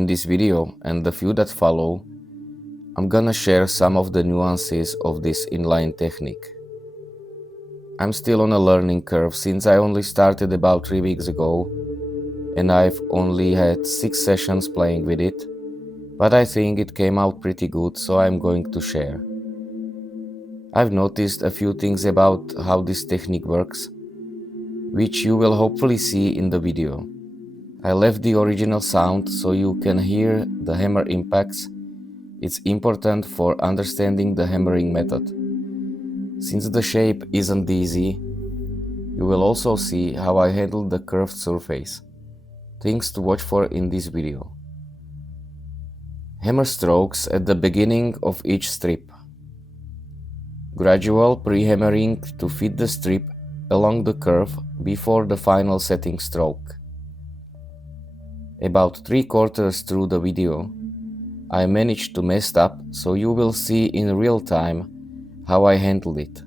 In this video and the few that follow, I'm gonna share some of the nuances of this inline technique. I'm still on a learning curve since I only started about 3 weeks ago and I've only had 6 sessions playing with it, but I think it came out pretty good, so I'm going to share. I've noticed a few things about how this technique works, which you will hopefully see in the video. I left the original sound so you can hear the hammer impacts. It's important for understanding the hammering method. Since the shape isn't easy, you will also see how I handle the curved surface. Things to watch for in this video. Hammer strokes at the beginning of each strip. Gradual pre-hammering to fit the strip along the curve before the final setting stroke. About 3/4 through the video, I managed to mess up, so you will see in real time how I handled it.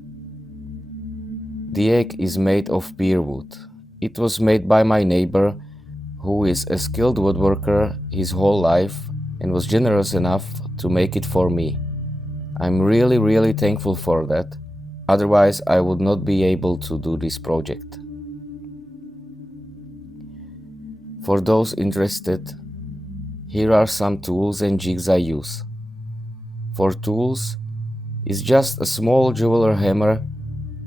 The egg is made of pear wood. It was made by my neighbor, who is a skilled woodworker his whole life and was generous enough to make it for me. I'm really thankful for that, otherwise I would not be able to do this project. For those interested, here are some tools and jigs I use. For tools, it's just a small jeweler hammer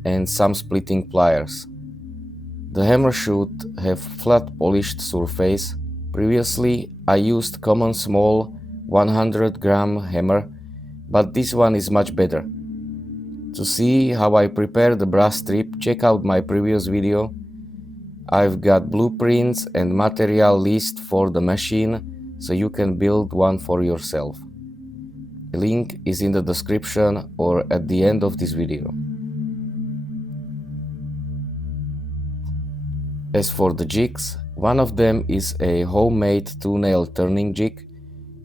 and some splitting pliers. The hammer should have flat polished surface. Previously, I used common small 100-gram hammer, but this one is much better. To see how I prepare the brass strip, check out my previous video. I've got blueprints and material list for the machine, so you can build one for yourself. The link is in the description or at the end of this video. As for the jigs, one of them is a homemade 2-nail turning jig.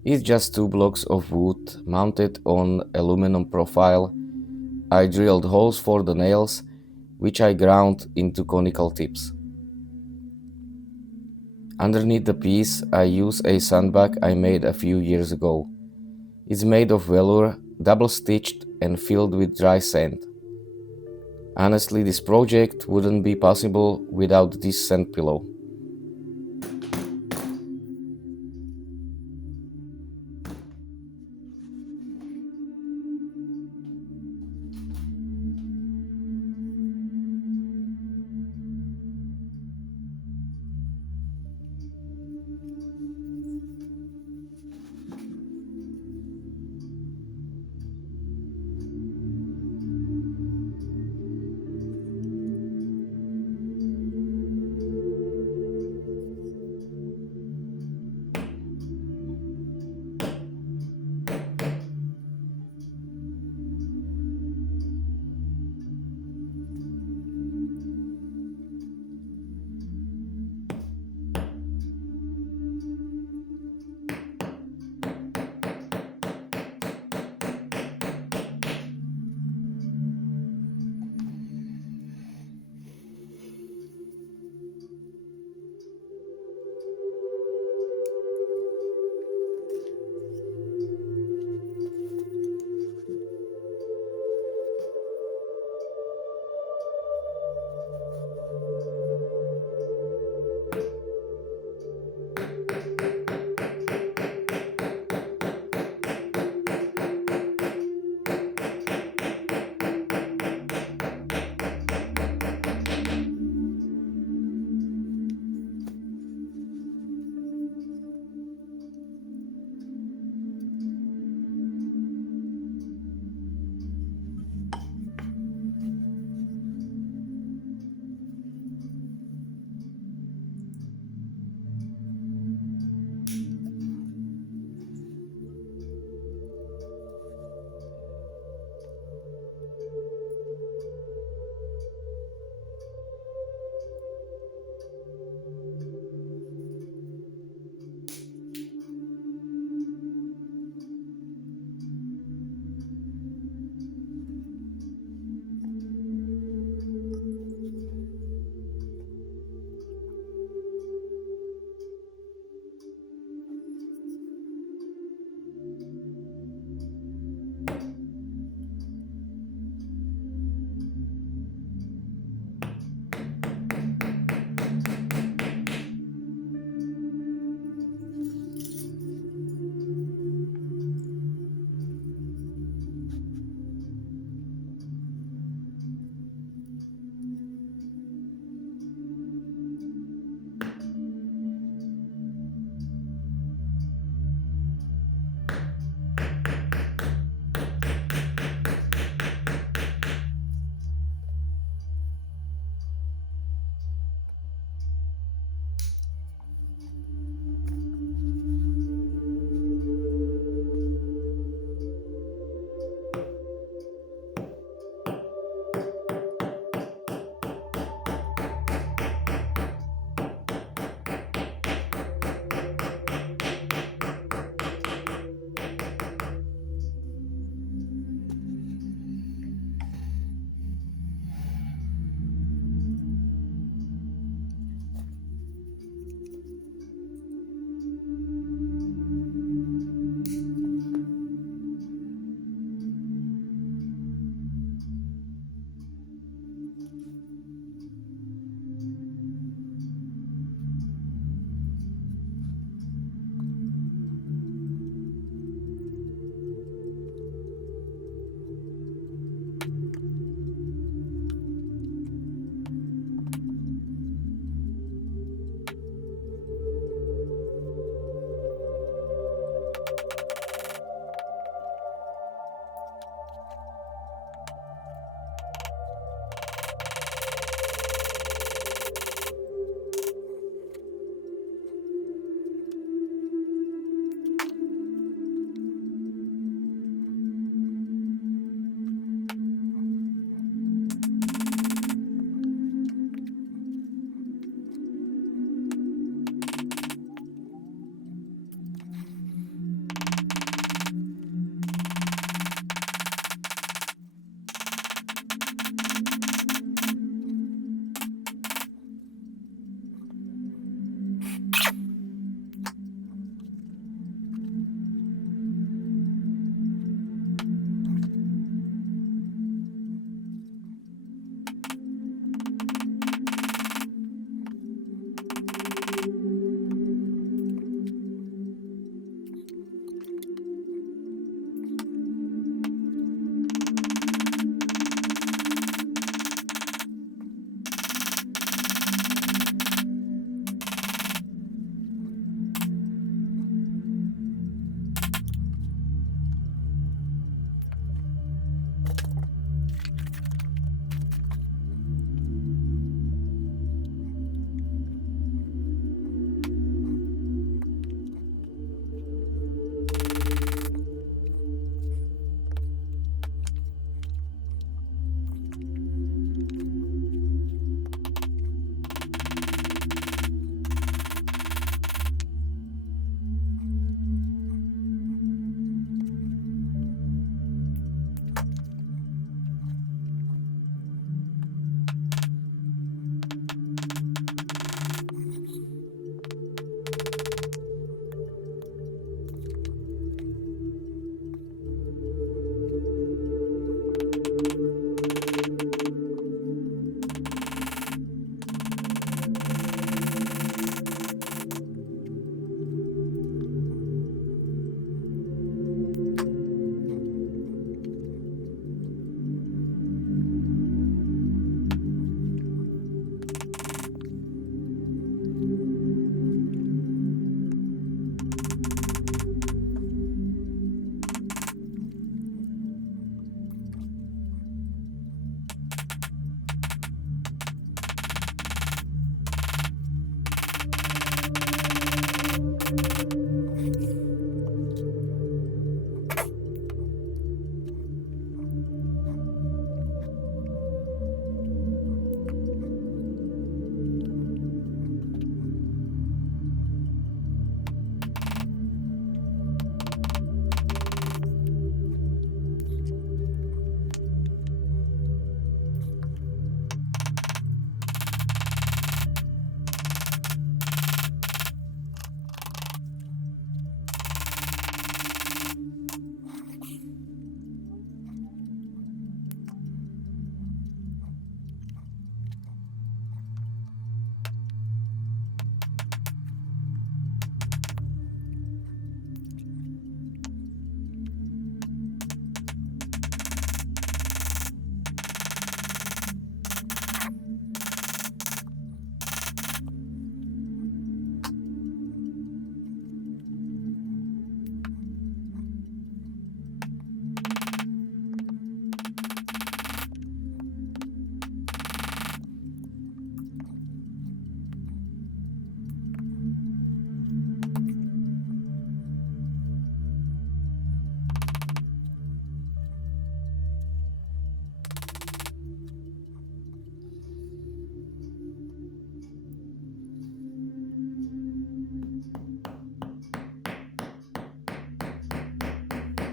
It's just 2 blocks of wood mounted on aluminum profile. I drilled holes for the nails, which I ground into conical tips. Underneath the piece, I use a sandbag I made a few years ago. It's made of velour, double-stitched and filled with dry sand. Honestly, this project wouldn't be possible without this sand pillow.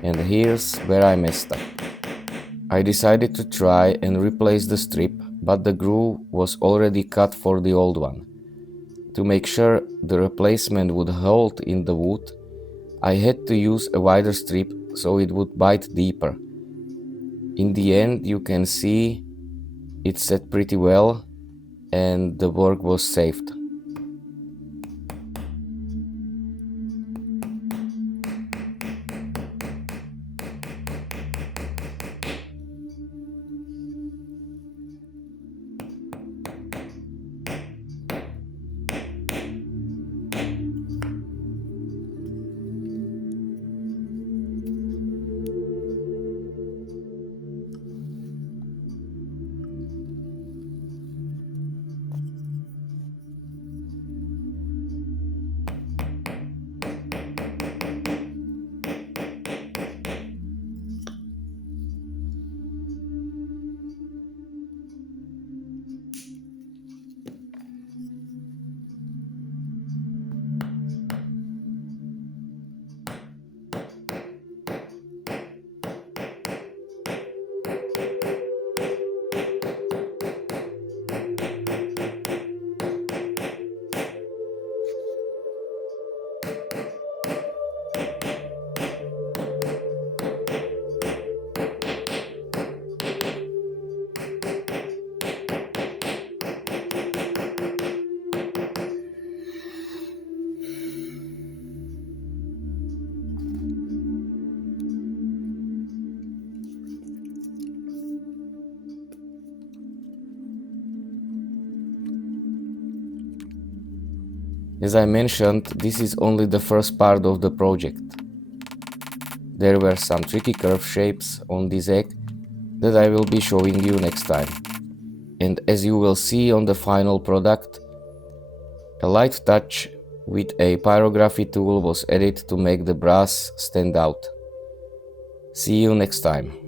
And here's where I messed up. I decided to try and replace the strip, but the groove was already cut for the old one. To make sure the replacement would hold in the wood, I had to use a wider strip so it would bite deeper. In the end, you can see it set pretty well and the work was saved. As I mentioned, this is only the first part of the project. There were some tricky curve shapes on this egg that I will be showing you next time. And as you will see on the final product, a light touch with a pyrography tool was added to make the brass stand out. See you next time.